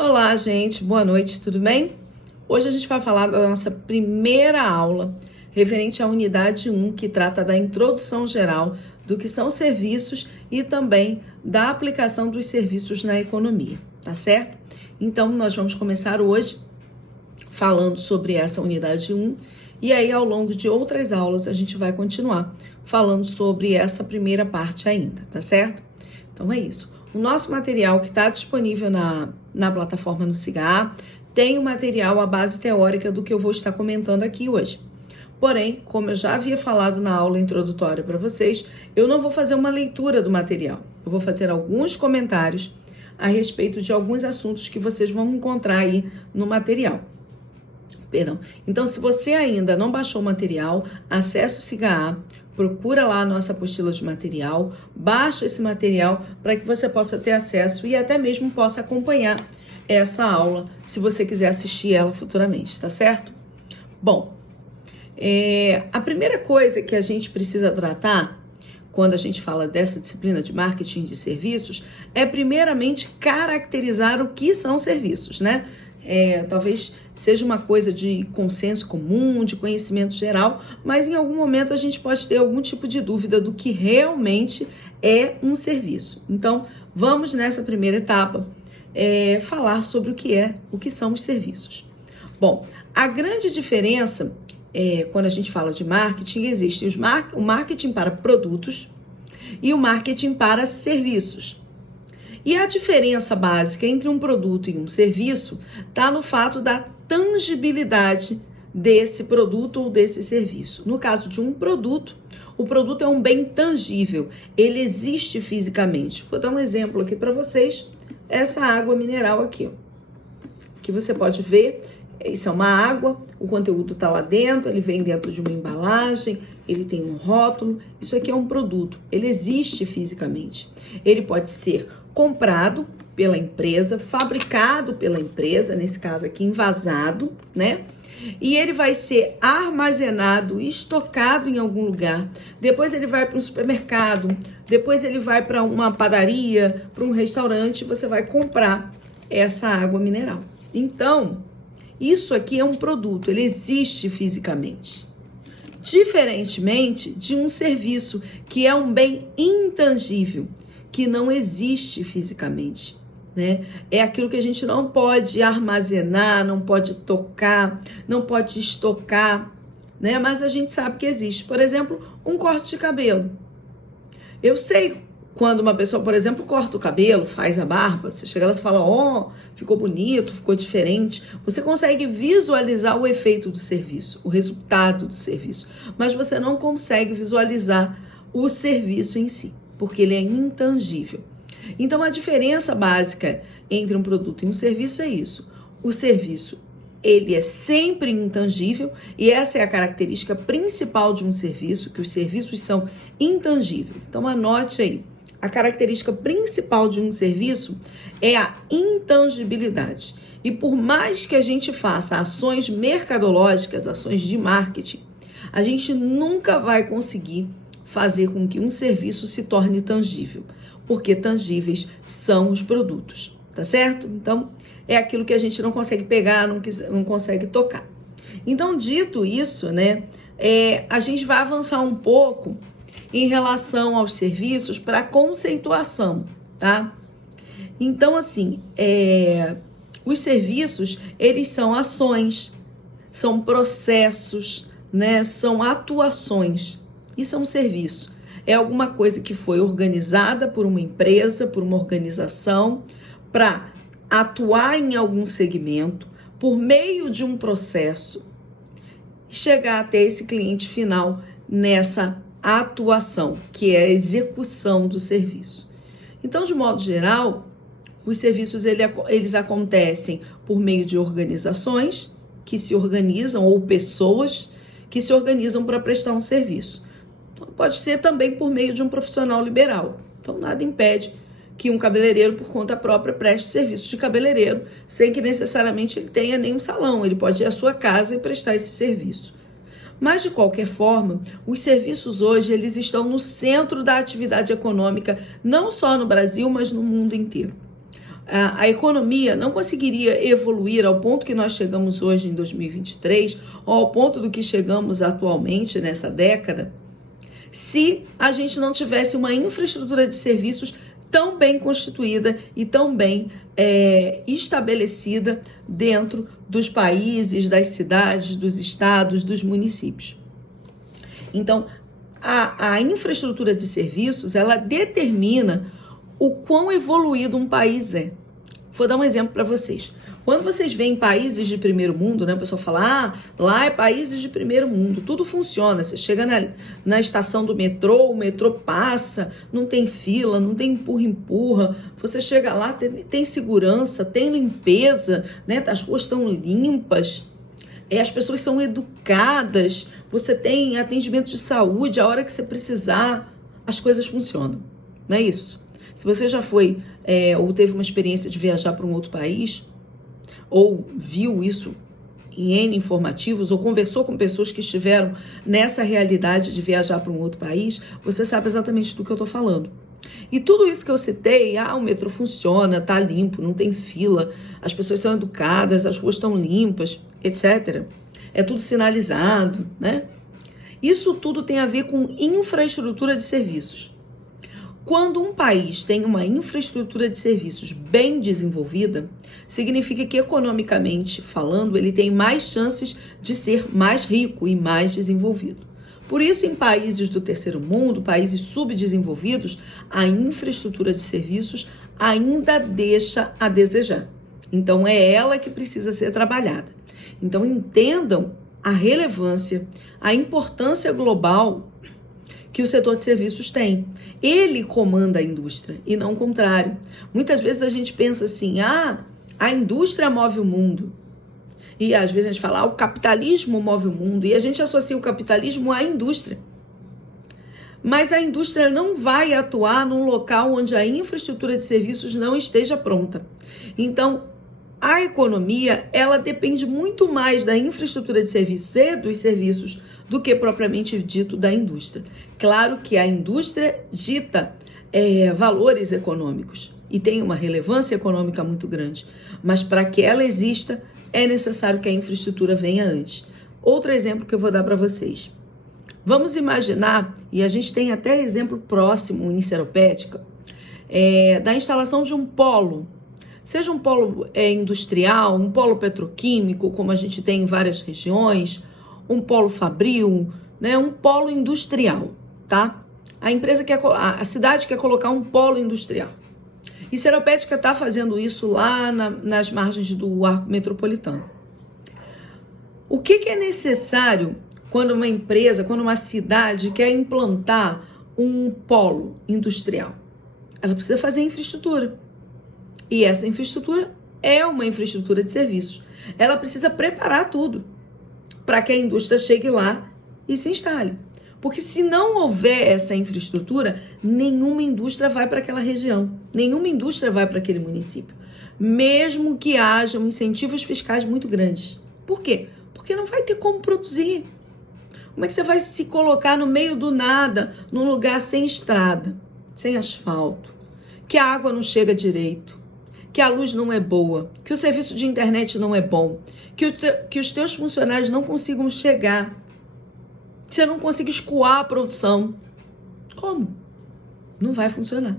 Olá, gente, boa noite, tudo bem? Hoje a gente vai falar da nossa primeira aula referente à unidade 1, que trata da introdução geral do que são serviços e também da aplicação dos serviços na economia, tá certo? Então, nós vamos começar hoje falando sobre essa unidade 1 e aí, ao longo de outras aulas, a gente vai continuar falando sobre essa primeira parte ainda, tá certo? Então, é isso. O nosso material que está disponível na plataforma no SIGA tem o material, a base teórica do que eu vou estar comentando aqui hoje. Porém, como eu já havia falado na aula introdutória para vocês, eu não vou fazer uma leitura do material. Eu vou fazer alguns comentários a respeito de alguns assuntos que vocês vão encontrar aí no material. Perdão. Então, se você ainda não baixou o material, acesse o SIGA, procura lá a nossa apostila de material, baixa esse material para que você possa ter acesso e até mesmo possa acompanhar essa aula, se você quiser assistir ela futuramente, tá certo? Bom, a primeira coisa que a gente precisa tratar quando a gente fala dessa disciplina de marketing de serviços é primeiramente caracterizar o que são serviços, né? Talvez seja uma coisa de consenso comum, de conhecimento geral, mas em algum momento a gente pode ter algum tipo de dúvida do que realmente é um serviço. Então, vamos nessa primeira etapa falar sobre o que são os serviços. Bom, a grande diferença quando a gente fala de marketing, existe o marketing para produtos e o marketing para serviços. E a diferença básica entre um produto e um serviço está no fato da tangibilidade desse produto ou desse serviço. No caso de um produto, o produto é um bem tangível, ele existe fisicamente. Vou dar um exemplo aqui para vocês, essa água mineral aqui, ó, que você pode ver, isso é uma água, o conteúdo está lá dentro, ele vem dentro de uma embalagem, ele tem um rótulo, isso aqui é um produto, ele existe fisicamente. Ele pode ser comprado pela empresa, fabricado pela empresa, nesse caso aqui envasado, né? E ele vai ser armazenado, estocado em algum lugar. Depois ele vai para um supermercado, depois ele vai para uma padaria, para um restaurante, você vai comprar essa água mineral. Então, isso aqui é um produto, ele existe fisicamente. Diferentemente de um serviço que é um bem intangível, que não existe fisicamente, né? É aquilo que a gente não pode armazenar, não pode tocar, não pode estocar, né? Mas a gente sabe que existe. Por exemplo, um corte de cabelo. Eu sei quando uma pessoa, por exemplo, corta o cabelo, faz a barba, você chega lá e fala, ó, ficou bonito, ficou diferente. Você consegue visualizar o efeito do serviço, o resultado do serviço, mas você não consegue visualizar o serviço em si, porque ele é intangível. Então, a diferença básica entre um produto e um serviço é isso. O serviço, ele é sempre intangível e essa é a característica principal de um serviço, que os serviços são intangíveis. Então, anote aí. A característica principal de um serviço é a intangibilidade. E por mais que a gente faça ações mercadológicas, ações de marketing, a gente nunca vai conseguir fazer com que um serviço se torne tangível, porque tangíveis são os produtos, tá certo? Então, é aquilo que a gente não consegue pegar, não consegue tocar. Então, dito isso, né, a gente vai avançar um pouco em relação aos serviços para conceituação, tá? Então, assim, os serviços, eles são ações, são processos, né, são atuações. Isso é um serviço. É alguma coisa que foi organizada por uma empresa, por uma organização, para atuar em algum segmento, por meio de um processo, chegar até esse cliente final nessa atuação, que é a execução do serviço. Então, de modo geral, os serviços eles acontecem por meio de organizações que se organizam ou pessoas que se organizam para prestar um serviço. Pode ser também por meio de um profissional liberal. Então, nada impede que um cabeleireiro, por conta própria, preste serviços de cabeleireiro, sem que necessariamente ele tenha nenhum salão. Ele pode ir à sua casa e prestar esse serviço. Mas, de qualquer forma, os serviços hoje, eles estão no centro da atividade econômica, não só no Brasil, mas no mundo inteiro. a economia não conseguiria evoluir ao ponto que nós chegamos hoje em 2023, ou ao ponto do que chegamos atualmente nessa década, se a gente não tivesse uma infraestrutura de serviços tão bem constituída e tão bem estabelecida dentro dos países, das cidades, dos estados, dos municípios. Então, a infraestrutura de serviços, ela determina o quão evoluído um país é. Vou dar um exemplo para vocês. Quando vocês veem países de primeiro mundo, né, o pessoal fala, lá é países de primeiro mundo, tudo funciona. Você chega na estação do metrô, o metrô passa, não tem fila, não tem empurra-empurra. Você chega lá, tem segurança, tem limpeza, né, as ruas estão limpas, as pessoas são educadas, você tem atendimento de saúde, a hora que você precisar, as coisas funcionam. Não é isso? Se você já foi ou teve uma experiência de viajar para um outro país, ou viu isso em N informativos, ou conversou com pessoas que estiveram nessa realidade de viajar para um outro país, você sabe exatamente do que eu estou falando. E tudo isso que eu citei, o metrô funciona, tá limpo, não tem fila, as pessoas são educadas, as ruas estão limpas, etc. É tudo sinalizado, né? Isso tudo tem a ver com infraestrutura de serviços. Quando um país tem uma infraestrutura de serviços bem desenvolvida, significa que, economicamente falando, ele tem mais chances de ser mais rico e mais desenvolvido. Por isso, em países do terceiro mundo, países subdesenvolvidos, a infraestrutura de serviços ainda deixa a desejar. Então, é ela que precisa ser trabalhada. Então, entendam a relevância, a importância global que o setor de serviços tem. Ele comanda a indústria e não o contrário. Muitas vezes a gente pensa assim, a indústria move o mundo. E às vezes a gente fala, o capitalismo move o mundo. E a gente associa o capitalismo à indústria. Mas a indústria não vai atuar num local onde a infraestrutura de serviços não esteja pronta. Então, a economia, ela depende muito mais da infraestrutura de serviços e dos serviços do que propriamente dito da indústria. Claro que a indústria dita valores econômicos e tem uma relevância econômica muito grande, mas para que ela exista, é necessário que a infraestrutura venha antes. Outro exemplo que eu vou dar para vocês. Vamos imaginar, e a gente tem até exemplo próximo em Seropédica, da instalação de um polo, seja um polo industrial, um polo petroquímico, como a gente tem em várias regiões, um polo fabril, né, um polo industrial, tá? A cidade quer colocar um polo industrial. E Seropédica está fazendo isso lá nas margens do Arco Metropolitano. O que é necessário quando uma empresa, quando uma cidade quer implantar um polo industrial? Ela precisa fazer infraestrutura. E essa infraestrutura é uma infraestrutura de serviços. Ela precisa preparar tudo para que a indústria chegue lá e se instale. Porque se não houver essa infraestrutura, nenhuma indústria vai para aquela região, nenhuma indústria vai para aquele município, mesmo que hajam incentivos fiscais muito grandes. Por quê? Porque não vai ter como produzir. Como é que você vai se colocar no meio do nada, num lugar sem estrada, sem asfalto, que a água não chega direito, que a luz não é boa, que o serviço de internet não é bom, que os teus funcionários não consigam chegar, que você não consiga escoar a produção? Como? Não vai funcionar.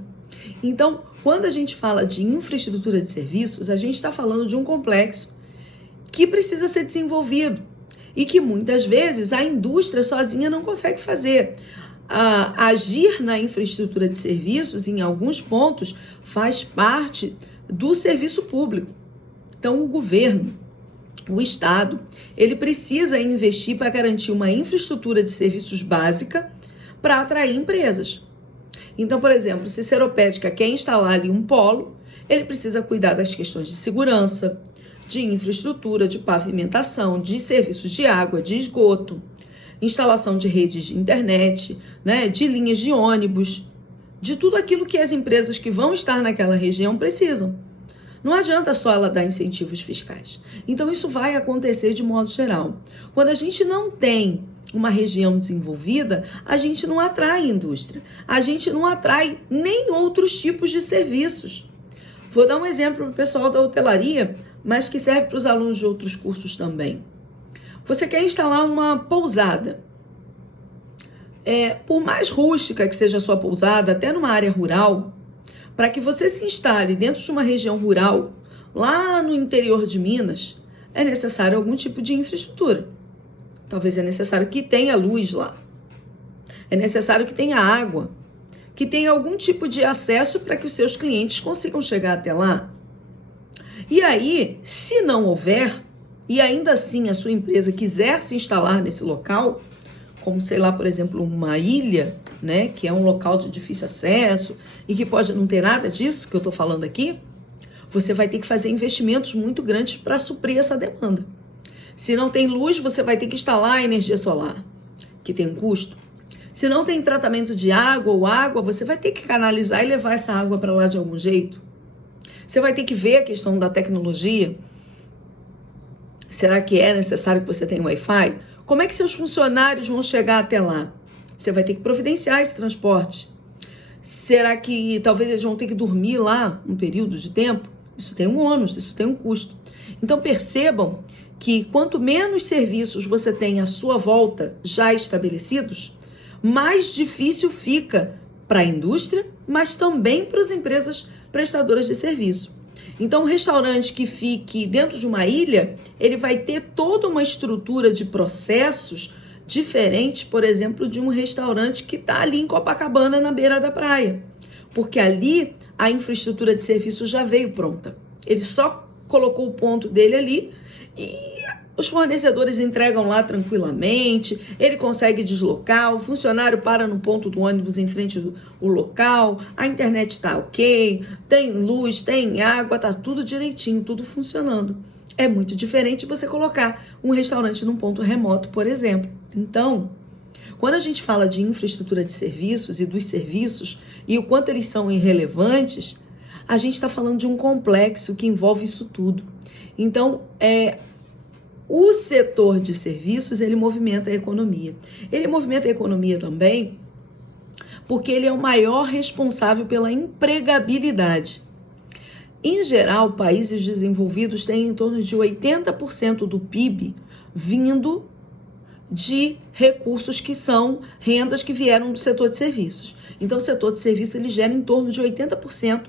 Então, quando a gente fala de infraestrutura de serviços, a gente está falando de um complexo que precisa ser desenvolvido e que muitas vezes a indústria sozinha não consegue fazer. Agir na infraestrutura de serviços, em alguns pontos, faz parte do serviço público. Então, o governo, o Estado, ele precisa investir para garantir uma infraestrutura de serviços básica para atrair empresas. Então, por exemplo, se Seropédica quer instalar ali um polo, ele precisa cuidar das questões de segurança, de infraestrutura, de pavimentação, de serviços de água, de esgoto, instalação de redes de internet, né, de linhas de ônibus, de tudo aquilo que as empresas que vão estar naquela região precisam. Não adianta só ela dar incentivos fiscais. Então, isso vai acontecer de modo geral. Quando a gente não tem uma região desenvolvida, a gente não atrai indústria. A gente não atrai nem outros tipos de serviços. Vou dar um exemplo para o pessoal da hotelaria, mas que serve para os alunos de outros cursos também. Você quer instalar uma pousada. Por mais rústica que seja a sua pousada, até numa área rural, para que você se instale dentro de uma região rural, lá no interior de Minas, é necessário algum tipo de infraestrutura. Talvez é necessário que tenha luz lá. É necessário que tenha água, que tenha algum tipo de acesso para que os seus clientes consigam chegar até lá. E aí, se não houver, e ainda assim a sua empresa quiser se instalar nesse local, como, sei lá, por exemplo, uma ilha, né, que é um local de difícil acesso e que pode não ter nada disso que eu estou falando aqui, você vai ter que fazer investimentos muito grandes para suprir essa demanda. Se não tem luz, você vai ter que instalar a energia solar, que tem um custo. Se não tem tratamento de água ou água, você vai ter que canalizar e levar essa água para lá de algum jeito. Você vai ter que ver a questão da tecnologia. Será que é necessário que você tenha Wi-Fi? Como é que seus funcionários vão chegar até lá? Você vai ter que providenciar esse transporte. Será que talvez eles vão ter que dormir lá um período de tempo? Isso tem um ônus, isso tem um custo. Então percebam que quanto menos serviços você tem à sua volta já estabelecidos, mais difícil fica para a indústria, mas também para as empresas prestadoras de serviço. Então, um restaurante que fique dentro de uma ilha, ele vai ter toda uma estrutura de processos diferente, por exemplo, de um restaurante que está ali em Copacabana, na beira da praia. Porque ali a infraestrutura de serviço já veio pronta. Ele só colocou o ponto dele ali e os fornecedores entregam lá tranquilamente, ele consegue deslocar, o funcionário para no ponto do ônibus em frente ao local, a internet está ok, tem luz, tem água, está tudo direitinho, tudo funcionando. É muito diferente você colocar um restaurante num ponto remoto, por exemplo. Então, quando a gente fala de infraestrutura de serviços e dos serviços e o quanto eles são irrelevantes, a gente está falando de um complexo que envolve isso tudo. Então, o setor de serviços, ele movimenta a economia. Ele movimenta a economia também porque ele é o maior responsável pela empregabilidade. Em geral, países desenvolvidos têm em torno de 80% do PIB vindo de recursos que são rendas que vieram do setor de serviços. Então, o setor de serviços ele gera em torno de 80%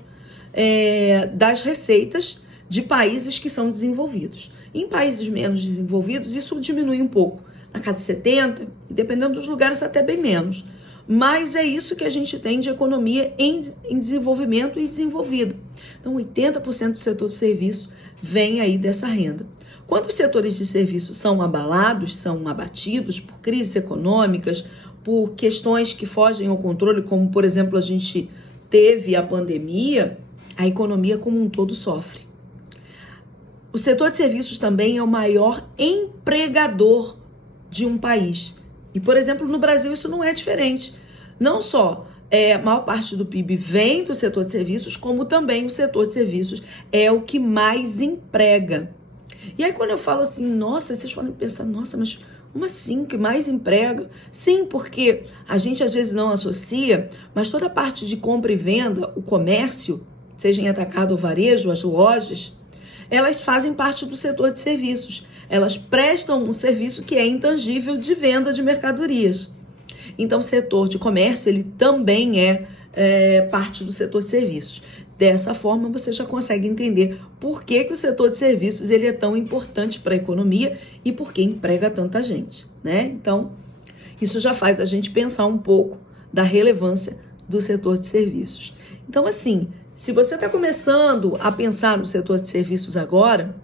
das receitas de países que são desenvolvidos. Em países menos desenvolvidos, isso diminui um pouco, na casa de 70%, e dependendo dos lugares até bem menos. Mas é isso que a gente tem de economia em desenvolvimento e desenvolvida. Então, 80% do setor de serviço vem aí dessa renda. Quando os setores de serviço são abalados, são abatidos por crises econômicas, por questões que fogem ao controle, como, por exemplo, a gente teve a pandemia, a economia como um todo sofre. O setor de serviços também é o maior empregador de um país. E, por exemplo, no Brasil isso não é diferente. Não só a maior parte do PIB vem do setor de serviços, como também o setor de serviços é o que mais emprega. E aí quando eu falo assim, nossa, vocês podem pensar, nossa, mas como assim que mais emprega? Sim, porque a gente às vezes não associa, mas toda a parte de compra e venda, o comércio, seja em atacado ou varejo, as lojas, elas fazem parte do setor de serviços. Elas prestam um serviço que é intangível de venda de mercadorias. Então, o setor de comércio, ele também é parte do setor de serviços. Dessa forma, você já consegue entender por que o setor de serviços ele é tão importante para a economia e por que emprega tanta gente, né? Então, isso já faz a gente pensar um pouco da relevância do setor de serviços. Então, assim, se você está começando a pensar no setor de serviços agora,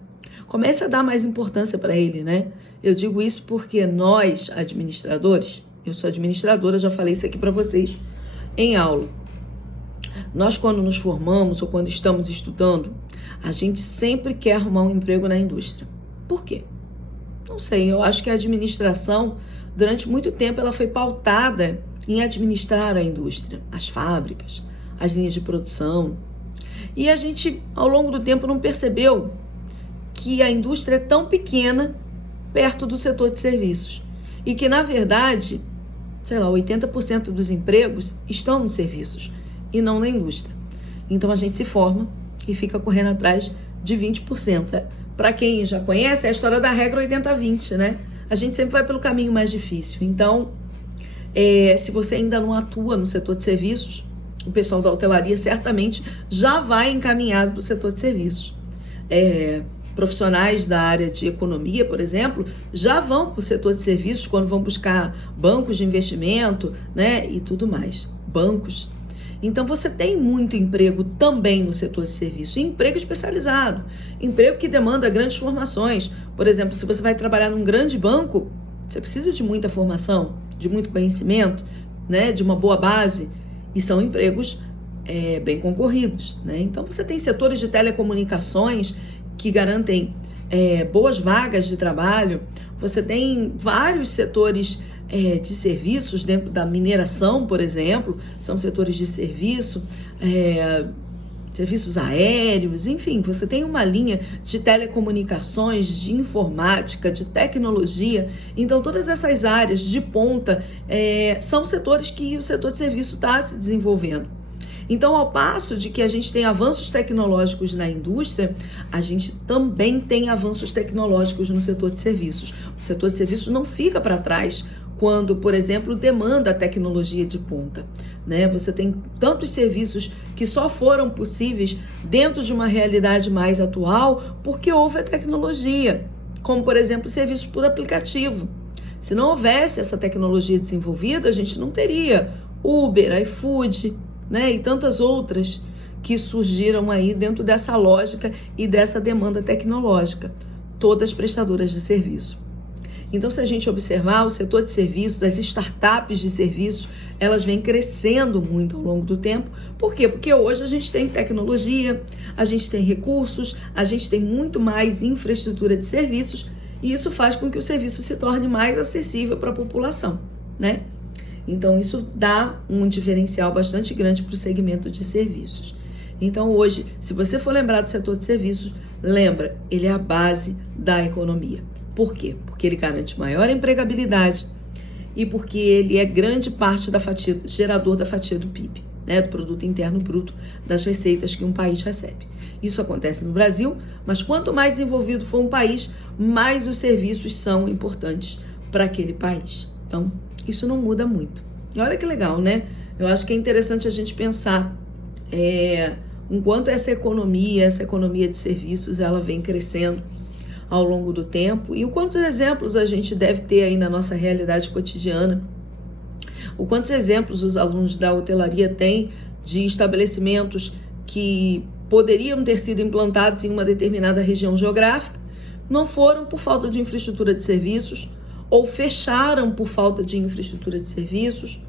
comece a dar mais importância para ele, né? Eu digo isso porque nós, administradores, eu sou administradora, já falei isso aqui para vocês em aula. Nós, quando nos formamos ou quando estamos estudando, a gente sempre quer arrumar um emprego na indústria. Por quê? Não sei, eu acho que a administração, durante muito tempo, ela foi pautada em administrar a indústria, as fábricas, as linhas de produção. E a gente, ao longo do tempo, não percebeu que a indústria é tão pequena perto do setor de serviços. E que, na verdade, 80% dos empregos estão nos serviços e não na indústria. Então, a gente se forma e fica correndo atrás de 20%. Para quem já conhece, é a história da regra 80-20, né? A gente sempre vai pelo caminho mais difícil. Então, se você ainda não atua no setor de serviços, o pessoal da hotelaria certamente já vai encaminhado para o setor de serviços. Profissionais da área de economia, por exemplo, já vão para o setor de serviços quando vão buscar bancos de investimento, né, e tudo mais, bancos. Então, você tem muito emprego também no setor de serviço, emprego especializado, emprego que demanda grandes formações. Por exemplo, se você vai trabalhar num grande banco, você precisa de muita formação, de muito conhecimento, né, de uma boa base, e são empregos bem concorridos, né? Então, você tem setores de telecomunicações que garantem boas vagas de trabalho, você tem vários setores de serviços dentro da mineração, por exemplo, são setores de serviço, serviços aéreos, enfim, você tem uma linha de telecomunicações, de informática, de tecnologia. Então, todas essas áreas de ponta são setores que o setor de serviço está se desenvolvendo. Então, ao passo de que a gente tem avanços tecnológicos na indústria, a gente também tem avanços tecnológicos no setor de serviços. O setor de serviços não fica para trás quando, por exemplo, demanda a tecnologia de ponta, né? Você tem tantos serviços que só foram possíveis dentro de uma realidade mais atual porque houve a tecnologia, como, por exemplo, serviços por aplicativo. Se não houvesse essa tecnologia desenvolvida, a gente não teria Uber, iFood, né, e tantas outras que surgiram aí dentro dessa lógica e dessa demanda tecnológica, todas prestadoras de serviço. Então, se a gente observar o setor de serviços, as startups de serviços, elas vêm crescendo muito ao longo do tempo. Por quê? Porque hoje a gente tem tecnologia, a gente tem recursos, a gente tem muito mais infraestrutura de serviços, e isso faz com que o serviço se torne mais acessível para a população, né? Então, isso dá um diferencial bastante grande para o segmento de serviços. Então, hoje, se você for lembrar do setor de serviços, lembra, ele é a base da economia. Por quê? Porque ele garante maior empregabilidade e porque ele é grande parte da fatia, gerador da fatia do PIB, né, do Produto Interno Bruto, das receitas que um país recebe. Isso acontece no Brasil, mas quanto mais desenvolvido for um país, mais os serviços são importantes para aquele país. Então, isso não muda muito. E olha que legal, né? Eu acho que é interessante a gente pensar enquanto essa economia de serviços, ela vem crescendo ao longo do tempo, e o quantos exemplos a gente deve ter aí na nossa realidade cotidiana, o quantos exemplos os alunos da hotelaria têm de estabelecimentos que poderiam ter sido implantados em uma determinada região geográfica, não foram por falta de infraestrutura de serviços, ou fecharam por falta de infraestrutura de serviços,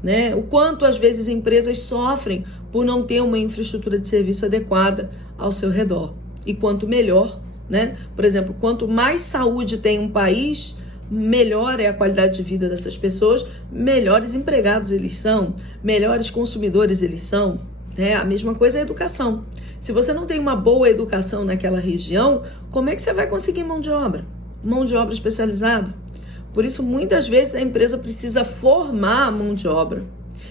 né? O quanto às vezes empresas sofrem por não ter uma infraestrutura de serviço adequada ao seu redor. E quanto melhor, né? Por exemplo, quanto mais saúde tem um país, melhor é a qualidade de vida dessas pessoas, melhores empregados eles são, melhores consumidores eles são, né? A mesma coisa é a educação. Se você não tem uma boa educação naquela região, como é que você vai conseguir mão de obra? Mão de obra especializada? Por isso, muitas vezes, a empresa precisa formar a mão de obra,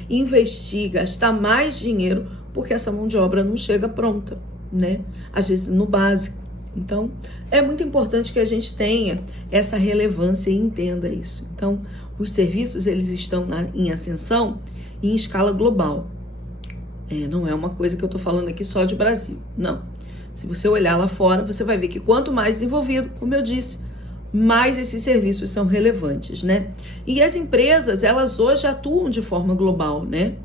investir, gastar mais dinheiro, porque essa mão de obra não chega pronta, né? Às vezes no básico. Então, é muito importante que a gente tenha essa relevância e entenda isso. Então, os serviços, eles estão em ascensão em escala global. Não é uma coisa que eu estou falando aqui só de Brasil, não. Se você olhar lá fora, você vai ver que quanto mais desenvolvido, como eu disse, mais esses serviços são relevantes, né? E as empresas, elas hoje atuam de forma global, né?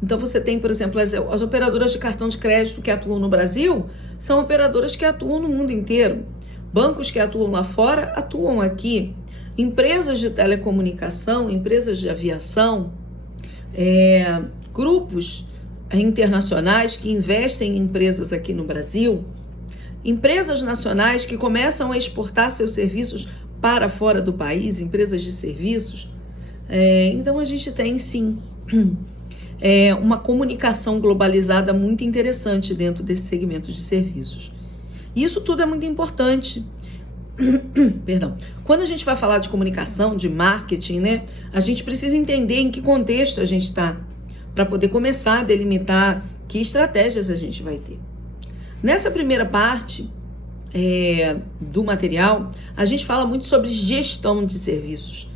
Então, você tem, por exemplo, as operadoras de cartão de crédito que atuam no Brasil, são operadoras que atuam no mundo inteiro. Bancos que atuam lá fora, atuam aqui. Empresas de telecomunicação, empresas de aviação, grupos internacionais que investem em empresas aqui no Brasil, empresas nacionais que começam a exportar seus serviços para fora do país, empresas de serviços. Então, a gente tem, sim, uma comunicação globalizada muito interessante dentro desse segmento de serviços. E isso tudo é muito importante. Perdão. Quando a gente vai falar de comunicação, de marketing, né, a gente precisa entender em que contexto a gente está, para poder começar a delimitar que estratégias a gente vai ter. Nessa primeira parte do material, a gente fala muito sobre gestão de serviços.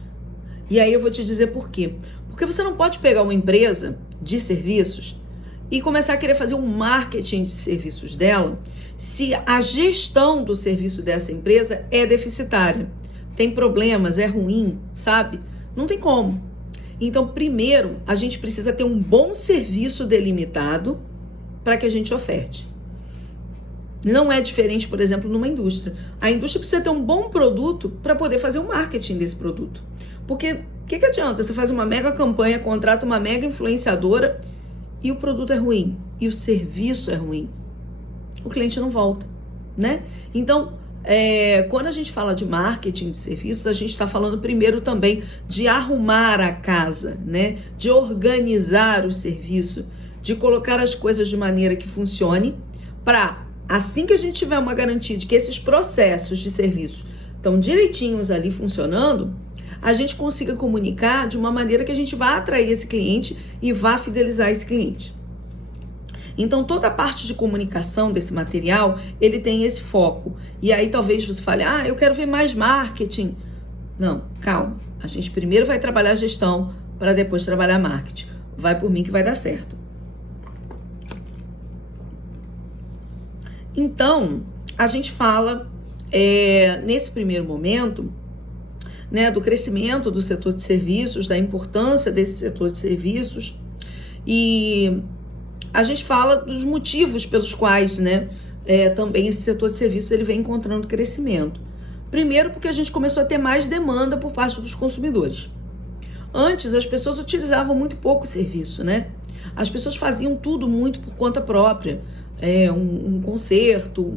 E aí eu vou te dizer por quê. Porque você não pode pegar uma empresa de serviços e começar a querer fazer um marketing de serviços dela se a gestão do serviço dessa empresa é deficitária, tem problemas, é ruim, sabe? Não tem como. Então, primeiro, a gente precisa ter um bom serviço delimitado para que a gente oferte. Não é diferente, por exemplo, numa indústria. A indústria precisa ter um bom produto para poder fazer o marketing desse produto. Porque o que adianta? Você faz uma mega campanha, contrata uma mega influenciadora e o produto é ruim, e o serviço é ruim. O cliente não volta, né? Então, quando a gente fala de marketing de serviços, a gente está falando primeiro também de arrumar a casa, né? De organizar o serviço, de colocar as coisas de maneira que funcione para, assim que a gente tiver uma garantia de que esses processos de serviço estão direitinhos ali funcionando, a gente consiga comunicar de uma maneira que a gente vá atrair esse cliente e vá fidelizar esse cliente. Então, toda a parte de comunicação desse material, ele tem esse foco. E aí, talvez você fale, eu quero ver mais marketing. Não, calma. A gente primeiro vai trabalhar a gestão para depois trabalhar marketing. Vai por mim que vai dar certo. Então, a gente fala, nesse primeiro momento, né, do crescimento do setor de serviços, da importância desse setor de serviços, e a gente fala dos motivos pelos quais, né, também esse setor de serviços ele vem encontrando crescimento. Primeiro, porque a gente começou a ter mais demanda por parte dos consumidores. Antes, as pessoas utilizavam muito pouco serviço, né? As pessoas faziam tudo muito por conta própria. Um concerto,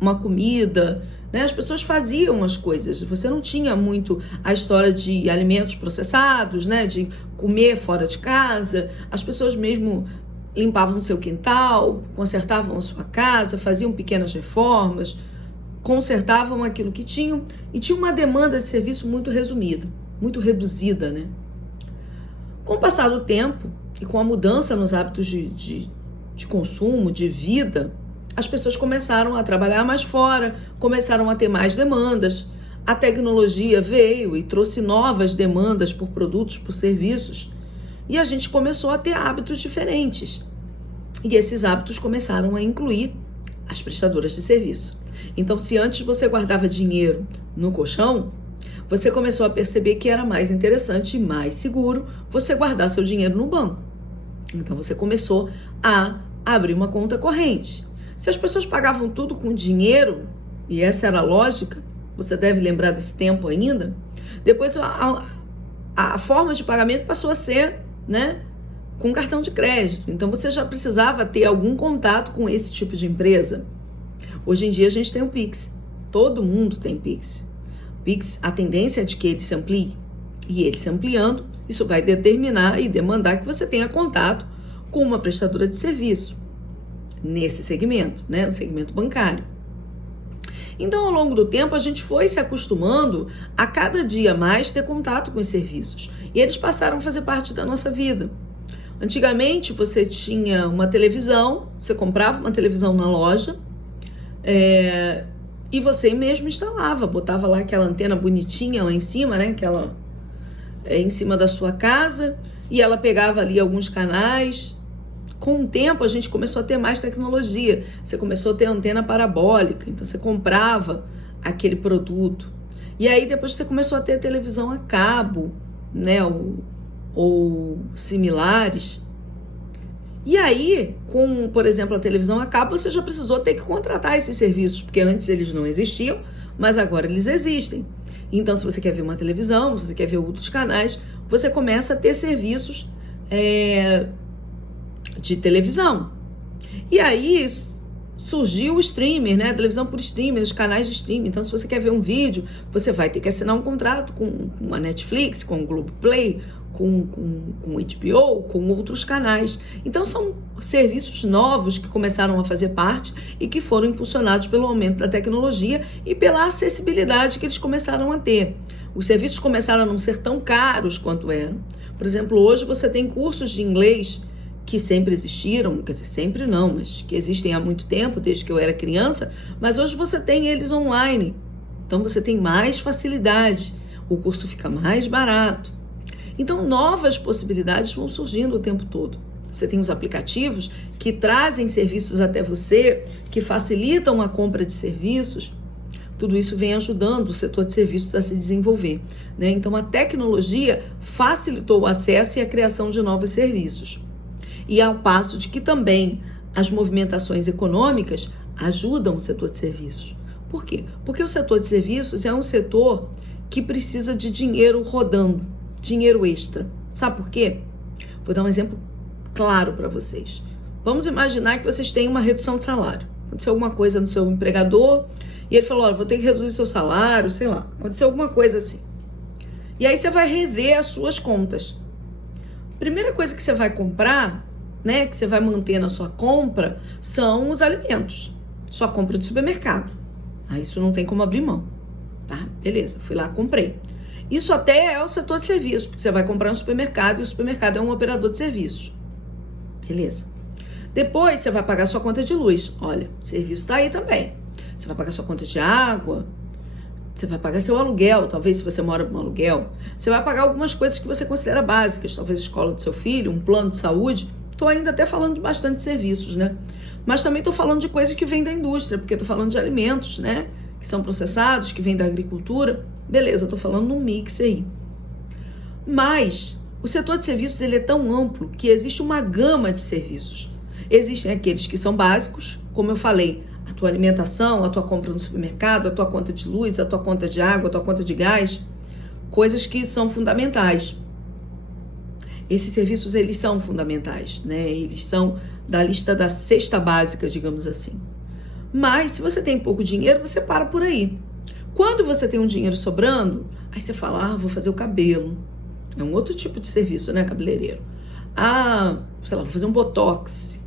uma comida, né? As pessoas faziam as coisas. Você não tinha muito a história de alimentos processados, né? De comer fora de casa. As pessoas mesmo limpavam o seu quintal, consertavam a sua casa, faziam pequenas reformas, consertavam aquilo que tinham e tinha uma demanda de serviço muito resumida, muito reduzida, né? Com o passar do tempo e com a mudança nos hábitos de consumo, de vida, as pessoas começaram a trabalhar mais fora, começaram a ter mais demandas. A tecnologia veio e trouxe novas demandas por produtos, por serviços. E a gente começou a ter hábitos diferentes. E esses hábitos começaram a incluir as prestadoras de serviço. Então, se antes você guardava dinheiro no colchão, você começou a perceber que era mais interessante e mais seguro você guardar seu dinheiro no banco. Então, você começou a abrir uma conta corrente. Se as pessoas pagavam tudo com dinheiro, e essa era a lógica, você deve lembrar desse tempo ainda, depois a forma de pagamento passou a ser, né, com cartão de crédito. Então, você já precisava ter algum contato com esse tipo de empresa. Hoje em dia, a gente tem o Pix. Todo mundo tem Pix. Pix, a tendência é de que ele se amplie. E ele se ampliando, isso vai determinar e demandar que você tenha contato com uma prestadora de serviço nesse segmento, né, no segmento bancário. Então, ao longo do tempo, a gente foi se acostumando a cada dia mais ter contato com os serviços. E eles passaram a fazer parte da nossa vida. Antigamente, você tinha uma televisão, você comprava uma televisão na loja, e você mesmo instalava, botava lá aquela antena bonitinha lá em cima, né, aquela em cima da sua casa, e ela pegava ali alguns canais. Com o tempo, a gente começou a ter mais tecnologia. Você começou a ter antena parabólica, então você comprava aquele produto. E aí, depois você começou a ter televisão a cabo, né, ou similares. E aí, com, por exemplo, a televisão a cabo, você já precisou ter que contratar esses serviços, porque antes eles não existiam, mas agora eles existem. Então, se você quer ver uma televisão, se você quer ver outros canais, você começa a ter serviços de televisão. E aí surgiu o streamer, né? A televisão por streamer, os canais de streaming. Então, se você quer ver um vídeo, você vai ter que assinar um contrato com a Netflix, com o Globoplay, com HBO, com outros canais. Então, são serviços novos que começaram a fazer parte e que foram impulsionados pelo aumento da tecnologia e pela acessibilidade que eles começaram a ter. Os serviços começaram a não ser tão caros quanto eram. Por exemplo, hoje você tem cursos de inglês que sempre existiram, quer dizer, sempre não, mas que existem há muito tempo, desde que eu era criança, mas hoje você tem eles online. Então você tem mais facilidade, o curso fica mais barato. Então novas possibilidades vão surgindo o tempo todo. Você tem os aplicativos que trazem serviços até você, que facilitam a compra de serviços. Tudo isso vem ajudando o setor de serviços a se desenvolver, né? Então a tecnologia facilitou o acesso e a criação de novos serviços. E ao passo de que também as movimentações econômicas ajudam o setor de serviços. Por quê? Porque o setor de serviços é um setor que precisa de dinheiro rodando, dinheiro extra. Sabe por quê? Vou dar um exemplo claro para vocês. Vamos imaginar que vocês têm uma redução de salário. Aconteceu alguma coisa no seu empregador e ele falou, olha, vou ter que reduzir seu salário, sei lá. Aconteceu alguma coisa assim. E aí você vai rever as suas contas. Primeira coisa que você vai comprar, né, que você vai manter na sua compra, são os alimentos. Sua compra de supermercado. Isso não tem como abrir mão, tá? Beleza, fui lá, comprei. Isso até é o setor de serviços, porque você vai comprar no supermercado e o supermercado é um operador de serviços. Beleza. Depois você vai pagar sua conta de luz. Olha, serviço tá aí também. Você vai pagar sua conta de água, você vai pagar seu aluguel, talvez se você mora com um aluguel. Você vai pagar algumas coisas que você considera básicas, talvez a escola do seu filho, um plano de saúde. Tô ainda até falando de bastante serviços, né? Mas também estou falando de coisas que vêm da indústria, porque estou falando de alimentos, né? Que são processados, que vêm da agricultura. Beleza, estou falando num mix aí. Mas o setor de serviços ele é tão amplo que existe uma gama de serviços. Existem aqueles que são básicos, como eu falei, a tua alimentação, a tua compra no supermercado, a tua conta de luz, a tua conta de água, a tua conta de gás, coisas que são fundamentais. Esses serviços, eles são fundamentais, né? Eles são da lista da cesta básica, digamos assim. Mas, se você tem pouco dinheiro, você para por aí. Quando você tem um dinheiro sobrando, aí você fala, vou fazer o cabelo. É um outro tipo de serviço, né, cabeleireiro? Sei lá, vou fazer um botox.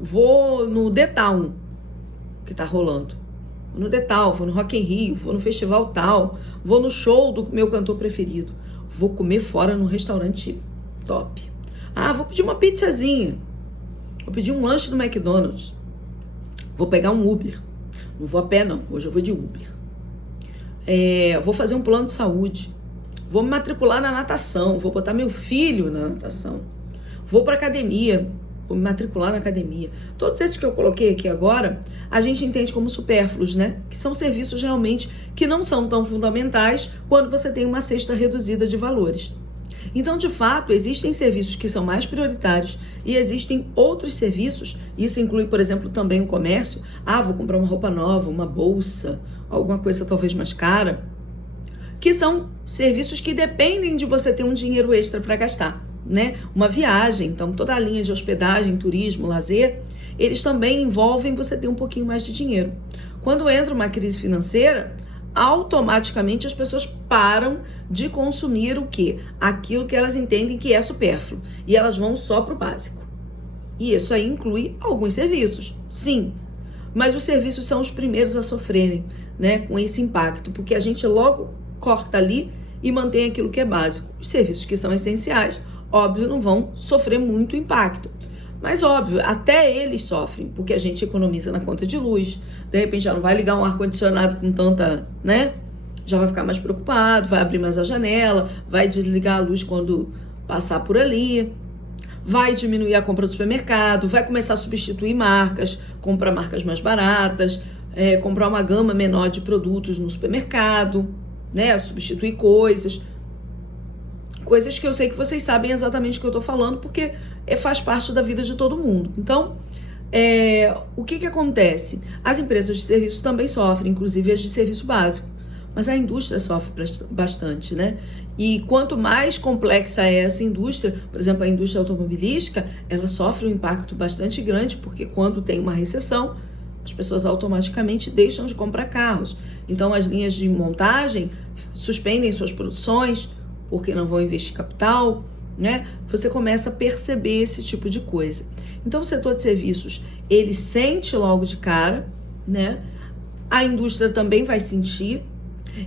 Vou no Detal, que tá rolando. Vou no Detal, vou no Rock in Rio, vou no festival tal, vou no show do meu cantor preferido. Vou comer fora num restaurante top. Vou pedir uma pizzazinha. Vou pedir um lanche no McDonald's. Vou pegar um Uber. Não vou a pé, não. Hoje eu vou de Uber. Vou fazer um plano de saúde. Vou me matricular na natação. Vou botar meu filho na natação. Vou para academia. Vou me matricular na academia. Todos esses que eu coloquei aqui agora, a gente entende como supérfluos, né? Que são serviços realmente que não são tão fundamentais quando você tem uma cesta reduzida de valores. Então, de fato, existem serviços que são mais prioritários e existem outros serviços, isso inclui, por exemplo, também o comércio. Vou comprar uma roupa nova, uma bolsa, alguma coisa talvez mais cara, que são serviços que dependem de você ter um dinheiro extra para gastar, né? Uma viagem, então toda a linha de hospedagem, turismo, lazer, eles também envolvem você ter um pouquinho mais de dinheiro. Quando entra uma crise financeira, automaticamente as pessoas param de consumir o quê? Aquilo que elas entendem que é supérfluo. E elas vão só para o básico. E isso aí inclui alguns serviços, sim. Mas os serviços são os primeiros a sofrerem, né, com esse impacto. Porque a gente logo corta ali e mantém aquilo que é básico. Os serviços que são essenciais, óbvio, não vão sofrer muito impacto. Mas, óbvio, até eles sofrem, porque a gente economiza na conta de luz. De repente, já não vai ligar um ar-condicionado com tanta, né? Já vai ficar mais preocupado, vai abrir mais a janela, vai desligar a luz quando passar por ali, vai diminuir a compra do supermercado, vai começar a substituir marcas, comprar marcas mais baratas, comprar uma gama menor de produtos no supermercado, né? Substituir coisas que eu sei que vocês sabem exatamente o que eu tô falando, porque faz parte da vida de todo mundo. Então, o que acontece? As empresas de serviços também sofrem, inclusive as de serviço básico, mas a indústria sofre bastante, né? E quanto mais complexa é essa indústria, por exemplo, a indústria automobilística, ela sofre um impacto bastante grande, porque quando tem uma recessão, as pessoas automaticamente deixam de comprar carros. Então, as linhas de montagem suspendem suas produções, porque não vão investir capital, né? Você começa a perceber esse tipo de coisa. Então, o setor de serviços, ele sente logo de cara, né? A indústria também vai sentir.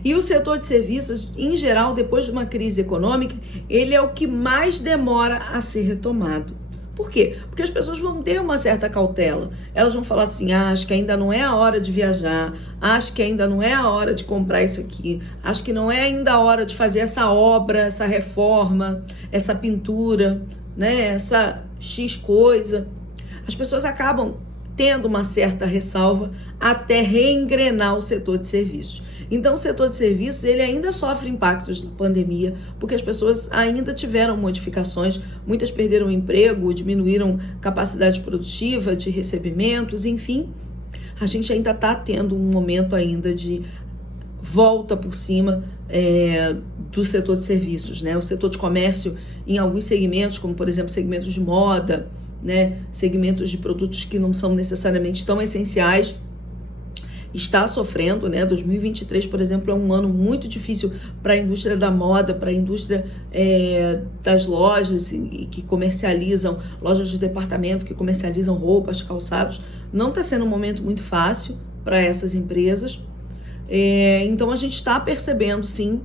E o setor de serviços, em geral, depois de uma crise econômica, ele é o que mais demora a ser retomado. Por quê? Porque as pessoas vão ter uma certa cautela. Elas vão falar assim, acho que ainda não é a hora de viajar, acho que ainda não é a hora de comprar isso aqui, acho que não é ainda a hora de fazer essa obra, essa reforma, essa pintura, né? Essa X coisa. As pessoas acabam tendo uma certa ressalva até reengrenar o setor de serviços. Então, o setor de serviços, ele ainda sofre impactos da pandemia, porque as pessoas ainda tiveram modificações, muitas perderam o emprego, diminuíram capacidade produtiva de recebimentos, enfim, a gente ainda está tendo um momento ainda de volta por cima do setor de serviços, né? O setor de comércio, em alguns segmentos, como por exemplo segmentos de moda, né? Segmentos de produtos que não são necessariamente tão essenciais, está sofrendo, né? 2023, por exemplo, é um ano muito difícil para a indústria da moda, para a indústria das lojas que comercializam, lojas de departamento que comercializam roupas, calçados. Não está sendo um momento muito fácil para essas empresas. Então, a gente está percebendo, sim,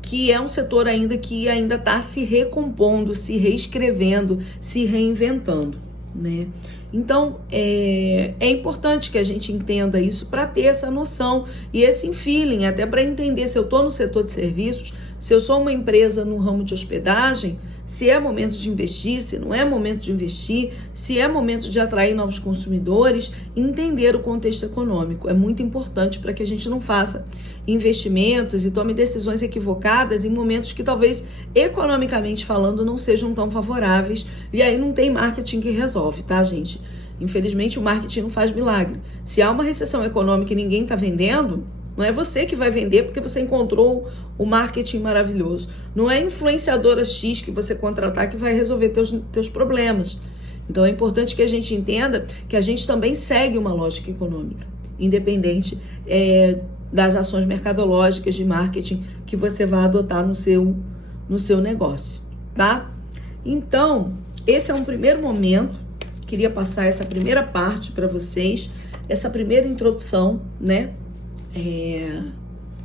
que é um setor ainda que ainda está se recompondo, se reescrevendo, se reinventando, né? Então, é importante que a gente entenda isso para ter essa noção e esse feeling, até para entender se eu estou no setor de serviços, se eu sou uma empresa no ramo de hospedagem, se é momento de investir, se não é momento de investir, se é momento de atrair novos consumidores, entender o contexto econômico. É muito importante para que a gente não faça investimentos e tome decisões equivocadas em momentos que talvez, economicamente falando, não sejam tão favoráveis. E aí não tem marketing que resolve, tá, gente? Infelizmente, o marketing não faz milagre. Se há uma recessão econômica e ninguém está vendendo, não é você que vai vender porque você encontrou o marketing maravilhoso. Não é influenciadora X que você contratar que vai resolver teus problemas. Então é importante que a gente entenda que a gente também segue uma lógica econômica, independente das ações mercadológicas de marketing que você vai adotar no seu negócio, tá? Então, esse é um primeiro momento. Queria passar essa primeira parte para vocês, essa primeira introdução, né?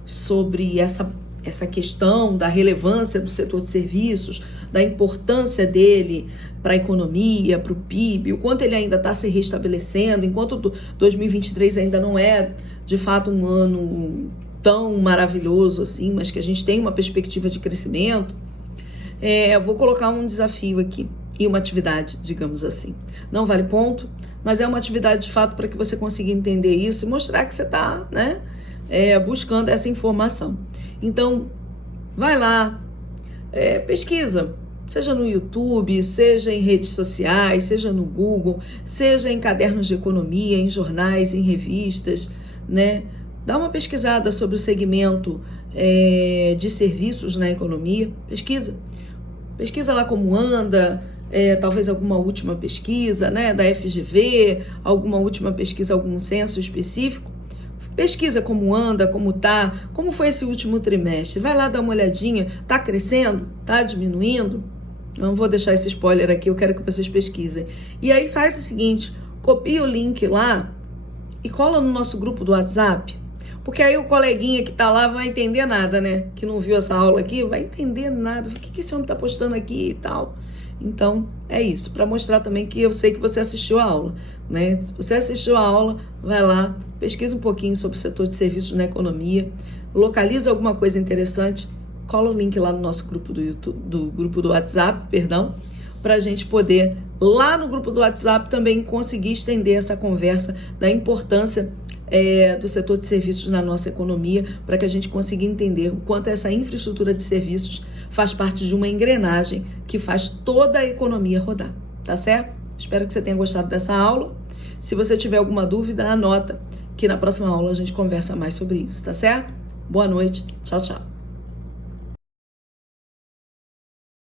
Sobre essa questão da relevância do setor de serviços, da importância dele para a economia, para o PIB, o quanto ele ainda está se restabelecendo, enquanto 2023 ainda não é, de fato, um ano tão maravilhoso assim, mas que a gente tem uma perspectiva de crescimento. Eu vou colocar um desafio aqui e uma atividade, digamos assim. Não vale ponto, mas é uma atividade de fato para que você consiga entender isso e mostrar que você está, né, buscando essa informação. Então, vai lá, pesquisa, seja no YouTube, seja em redes sociais, seja no Google, seja em cadernos de economia, em jornais, em revistas, né? Dá uma pesquisada sobre o segmento de serviços na economia, pesquisa lá como anda, talvez alguma última pesquisa, né, da FGV, alguma última pesquisa, algum censo específico. Pesquisa como anda, como tá, como foi esse último trimestre. Vai lá dar uma olhadinha, tá crescendo, tá diminuindo? Não vou deixar esse spoiler aqui, eu quero que vocês pesquisem. E aí faz o seguinte, copia o link lá e cola no nosso grupo do WhatsApp, porque aí o coleguinha que tá lá vai entender nada, né? Que não viu essa aula aqui, vai entender nada. O que esse homem tá postando aqui e tal? Então, é isso, para mostrar também que eu sei que você assistiu a aula, né? Se você assistiu a aula, vai lá, pesquisa um pouquinho sobre o setor de serviços na economia, localiza alguma coisa interessante, cola o link lá no nosso grupo do YouTube, do grupo do WhatsApp, para a gente poder, lá no grupo do WhatsApp, também conseguir estender essa conversa da importância do setor de serviços na nossa economia, para que a gente consiga entender o quanto essa infraestrutura de serviços faz parte de uma engrenagem que faz toda a economia rodar, tá certo? Espero que você tenha gostado dessa aula. Se você tiver alguma dúvida, anota que na próxima aula a gente conversa mais sobre isso, tá certo? Boa noite, tchau, tchau.